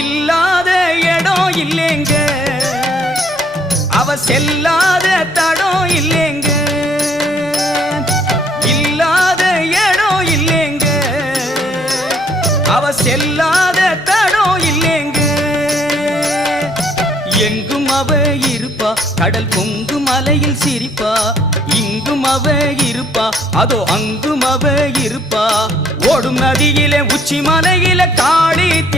இல்லாத இடம் இல்லைங்க, அவ செல்லாத தடம் இல்லைங்க. இல்லாத இடம் இல்லைங்க, அவ செல்லாத தடம் இல்லைங்க. எங்கும் அவ இருப்பா, கடல் பொங்கு மலையில் சிரிப்பா. இங்கும் அவ இருப்பா, அதோ அங்கும் அவ இருப்பா. ஓடும் நதியிலே உச்சி மலையில காளி